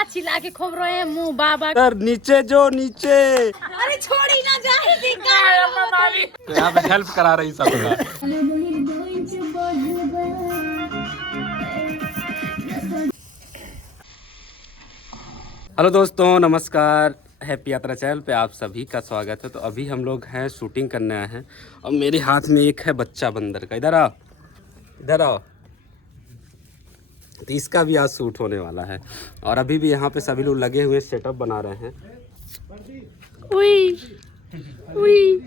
चिल्ला चिल्ला के खोब रहे हैं मुंह बाबा। सर नीचे जो नीचे। अरे छोड़ी ना जाए तो यहाँ पे हेल्प करा रही सबका। हेलो दोस्तों, नमस्कार। हैप्पी यात्रा चैनल पे आप सभी का स्वागत है। तो अभी हम लोग हैं शूटिंग करने आए हैं और मेरे हाथ में एक है बच्चा बंदर का। इधर आओ, इधर आओ। तो इसका भी आज शूट होने वाला है और अभी भी यहाँ पे सभी लोग लगे हुए सेटअप बना रहे हैं। उई उई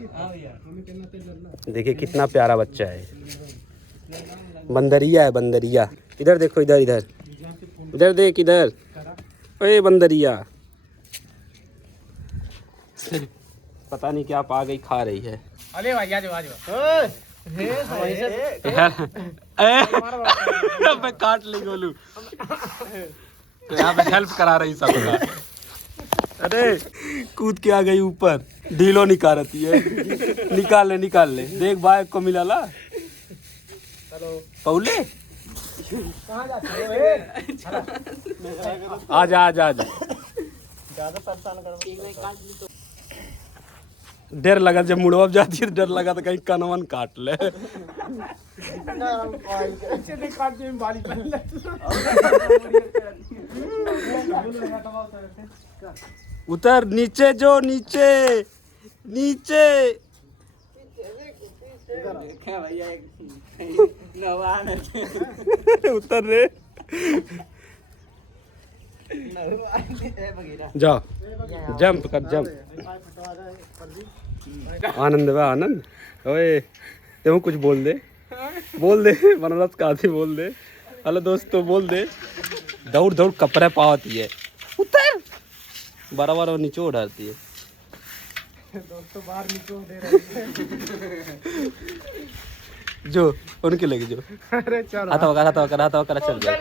देखिए कितना प्यारा बच्चा है, बंदरिया है, बंदरिया। इधर देखो, इधर इधर इधर देख, इधर। ओए बंदरिया, पता नहीं क्या पा गई, खा रही है। अरे भाई आज मैं काट ली गोलू। तो यहाँ पे हेल्प करा रही सबका। अरे कूद के आ गई ऊपर, ढीलो निकालती है। निकाल ले, निकाल ले। देख भाई को मिला ला। पौले आजा आजा आजा। डर लगा जब मुड़वा जाती है, डर लगा तो कहीं कनवन काट ले। उतर नीचे जो, नीचे नीचे। उतर रे, जाओ, जंप कर, जंप। आनंद बा आनंद। ओए तेरे कुछ बोल दे, बोल दे। बनारस का आदमी बोल दे। हेलो दोस्तों बोल दे। दौड़ दौड़ कपड़े पाती है। उतर, बार बार नीचे डालती है। दोस्तों बाहर निकल दे रहे जो उनके लगे जो। अरे चलो हाथ वगैरह, हाथ वगैरह, हाथ वगैरह चल जाए।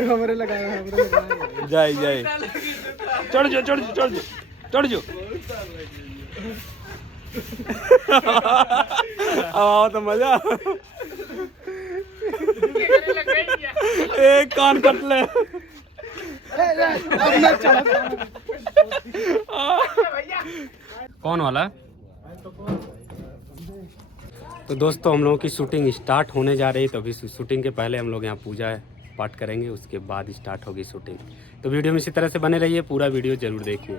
हमारे लगाया, हमारे लगाया। जाए जाए, चढ़ जो, चढ़ जो, चढ़ जो, चढ़ जो। आओ तो मजा। एक कान कट ले। कौन वाला? तो दोस्तों हम लोगों की शूटिंग स्टार्ट होने जा रही है। तो अभी शूटिंग के पहले हम लोग यहाँ पूजा पाठ करेंगे, उसके बाद स्टार्ट होगी शूटिंग। तो वीडियो में इसी तरह से बने रहिए, पूरा वीडियो जरूर देखिए।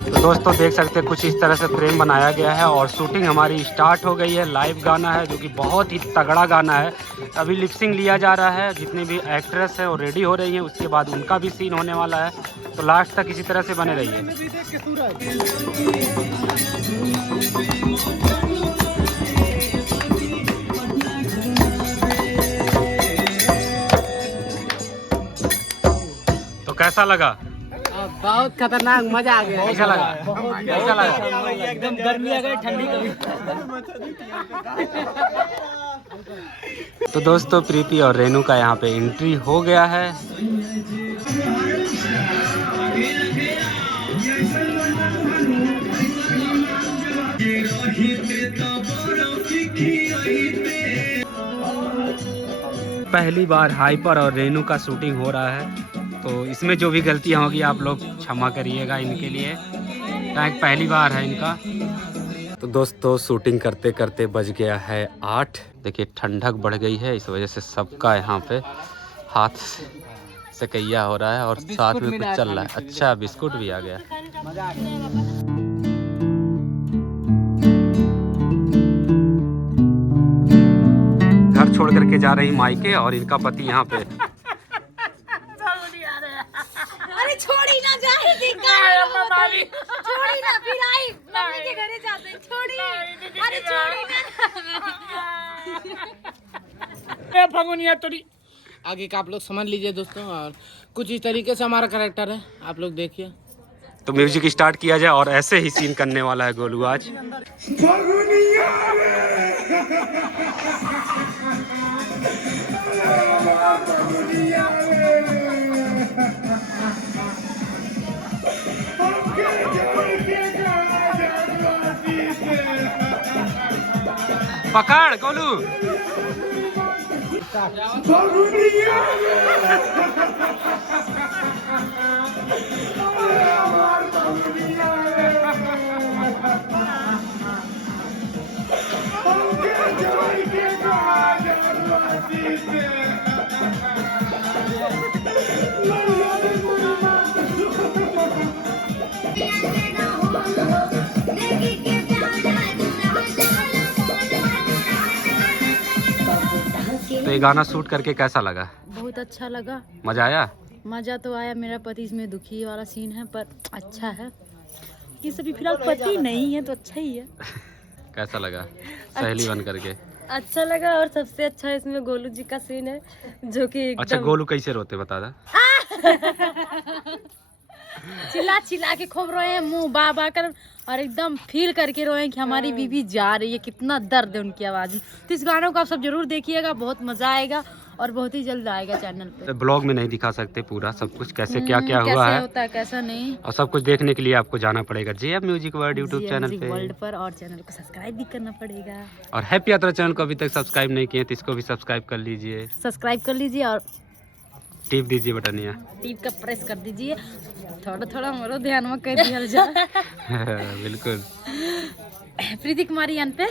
तो दोस्तों देख सकते हैं कुछ इस तरह से फ्रेम बनाया गया है और शूटिंग हमारी स्टार्ट हो गई है। लाइव गाना है जो कि बहुत ही तगड़ा गाना है। अभी लिपसिंग लिया जा रहा है, जितने भी एक्ट्रेस है वो रेडी हो रही हैं, उसके बाद उनका भी सीन होने वाला है। तो लास्ट तक इसी तरह से बने रहिए। तो कैसा लगा? बहुत खतरनाक, मजा आ गया। कैसा लगा? कैसा लगा? एकदम गर्मी आ गई, ठंडी कभी। तो दोस्तों प्रीति और रेनू का यहाँ पे एंट्री हो गया है। पहली बार हाइपर और रेनू का शूटिंग हो रहा है, तो इसमें जो भी गलतियाँ होगी आप लोग क्षमा करिएगा इनके लिए, टैग पहली बार है इनका। तो दोस्तों शूटिंग करते करते बज गया है 8। देखिए ठंडक बढ़ गई है, इस वजह से सबका यहाँ पे हाथ से कैया हो रहा है और साथ में कुछ चल रहा है। अच्छा बिस्कुट भी आ गया। घर छोड़ करके जा रही मायके और इनका पति यहाँ पे। अरे छोड़ी ना जाए छोड़ी ना, फिर आई मम्मी के घरे जाते हैं। छोड़ी, अरे छोड़ी ना। फगुनिया तोड़ी आगे का आप लोग समझ लीजिए दोस्तों। और कुछ इस तरीके से हमारा कैरेक्टर है, आप लोग देखिए। तो म्यूजिक स्टार्ट किया जाए और ऐसे ही सीन करने वाला है गोलू आज। पकड़ गोलू। तो ये गाना शूट करके कैसा लगा? बहुत अच्छा लगा। मजा आया? मजा तो आया। मेरा पति इसमें दुखी वाला सीन है पर अच्छा है। ये सभी फिलहाल पति नहीं है तो अच्छा ही है। कैसा लगा सहेली बन करके? अच्छा लगा। और सबसे अच्छा इसमें गोलू जी का सीन है जो कि एकदम... अच्छा गोलू कैसे रोते बता दा। चिल्ला चिल्ला के खूब रोए हैं, मुंह बा बा कर, और एकदम फील करके रोए हैं कि हमारी बीवी जा रही है। कितना दर्द है उनकी आवाज में। तो इस गानों को आप सब जरूर देखिएगा, बहुत मजा आएगा और बहुत ही जल्द आएगा चैनल पे। ब्लॉग में नहीं दिखा सकते पूरा सब कुछ कैसे क्या क्या हुआ कैसे है, होता है कैसा नहीं, और सब कुछ देखने के लिए आपको जाना पड़ेगा JM music world YouTube channel पे वर्ल्ड पर, और चैनल को सब्सक्राइब भी करना पड़ेगा। और हैप्पी यात्रा चैनल को अभी तक सब्सक्राइब नहीं किए तो इसको भी सब्सक्राइब कर लीजिए, सब्सक्राइब कर लीजिए और टिप दीजिए बटनिया, टिप का प्रेस कर दीजिए। थोड़ा थोड़ा मोरो ध्यान में कर दिया जाए। बिल्कुल। प्रीति कुमारी यान पे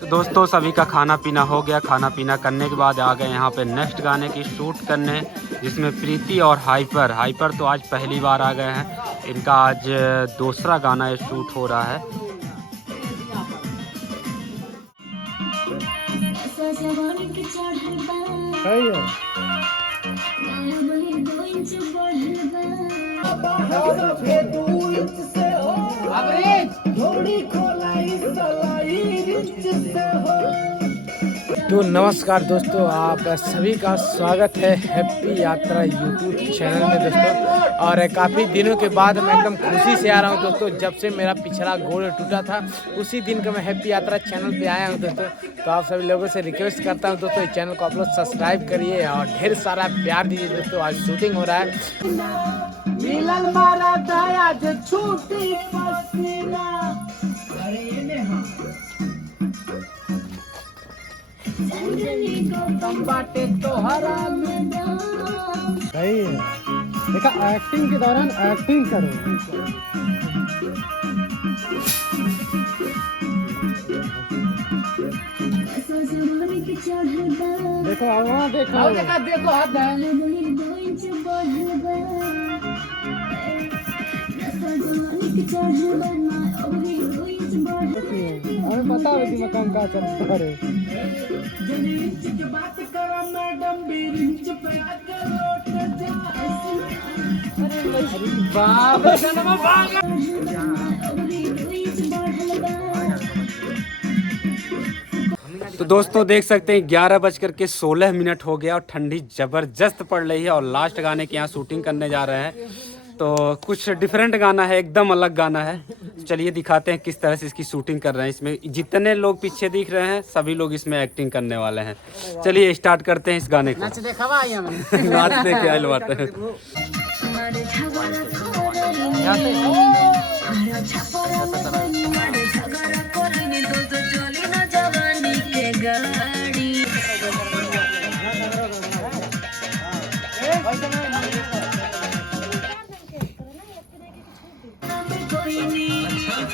तो दोस्तों सभी का खाना पीना हो गया। खाना पीना करने के बाद आ गए यहाँ पे नेक्स्ट गाने की शूट करने, जिसमें प्रीति और हाइपर तो आज पहली बार आ गए हैं। इनका आज दूसरा गाना ये शूट हो रहा है। तो नमस्कार दोस्तों, आप सभी का स्वागत है हैप्पी यात्रा यूट्यूब चैनल में दोस्तों। और काफ़ी दिनों के बाद मैं एकदम खुशी से आ रहा हूं दोस्तों। जब से मेरा पिछला गोल टूटा था उसी दिन का मैं हैप्पी यात्रा चैनल पे आया हूं दोस्तों। तो आप सभी लोगों से रिक्वेस्ट करता हूं दोस्तों, इस चैनल को आप लोग सब्सक्राइब करिए और ढेर सारा प्यार दीजिए दोस्तों। आज शूटिंग हो रहा है। मिलन मारा दया जो छूटी पसीना, बाटे तोहरा में सही है। देखा एक्टिंग के दौरान एक्टिंग करो। देखो वहाँ देखो देखो अरे बताओ कि मकान का चलता है। तो दोस्तों देख सकते हैं 11:16 हो गया और ठंडी ज़बरदस्त पड़ रही है और लास्ट गाने के यहाँ शूटिंग करने जा रहे हैं। तो कुछ डिफरेंट गाना है, एकदम अलग गाना है। चलिए दिखाते हैं किस तरह से इसकी शूटिंग कर रहे हैं। इसमें जितने लोग पीछे दिख रहे हैं सभी लोग इसमें एक्टिंग करने वाले हैं। चलिए स्टार्ट करते हैं इस गाने को। नाच देखे आइल बाटे।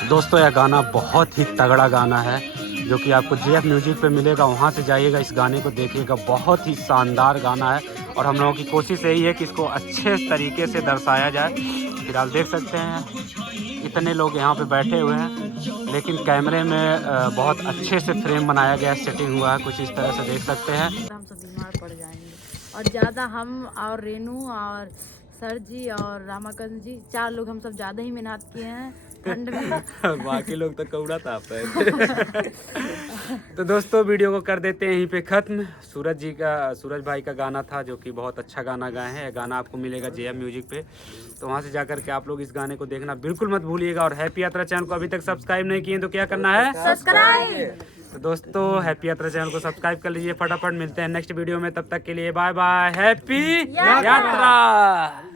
दोस्तों यह गाना बहुत ही तगड़ा गाना है जो कि आपको JF म्यूजिक पे मिलेगा। वहाँ से जाइएगा, इस गाने को देखिएगा। बहुत ही शानदार गाना है और हम लोगों की कोशिश यही है कि इसको अच्छे तरीके से दर्शाया जाए। फिर आप देख सकते हैं इतने लोग यहाँ पे बैठे हुए हैं, लेकिन कैमरे में बहुत अच्छे से फ्रेम बनाया गया, सेटिंग हुआ है कुछ इस तरह से देख सकते हैं। हम सब बीमार पड़ जाएंगे और ज़्यादा हम और रेनू और सर जी और रामाकांत जी 4 लोग हम सब ज़्यादा ही मेहनत किए हैं ठंड में। बाकी लोग तो कौड़ा ताप रहे थे। तो दोस्तों वीडियो को कर देते हैं यहीं पे खत्म। सूरज भाई का गाना था जो कि बहुत अच्छा गाना गाए हैं। गाना आपको मिलेगा JM म्यूजिक पे, तो वहाँ से जाकर के आप लोग इस गाने को देखना बिल्कुल मत भूलिएगा। और हैप्पी यात्रा चैनल को अभी तक सब्सक्राइब नहीं किए तो क्या करना है? सब्सक्राइब। तो दोस्तों हैप्पी यात्रा चैनल को सब्सक्राइब कर लीजिए फटाफट। मिलते हैं नेक्स्ट वीडियो में, तब तक के लिए बाय बाय, हैप्पी यात्रा।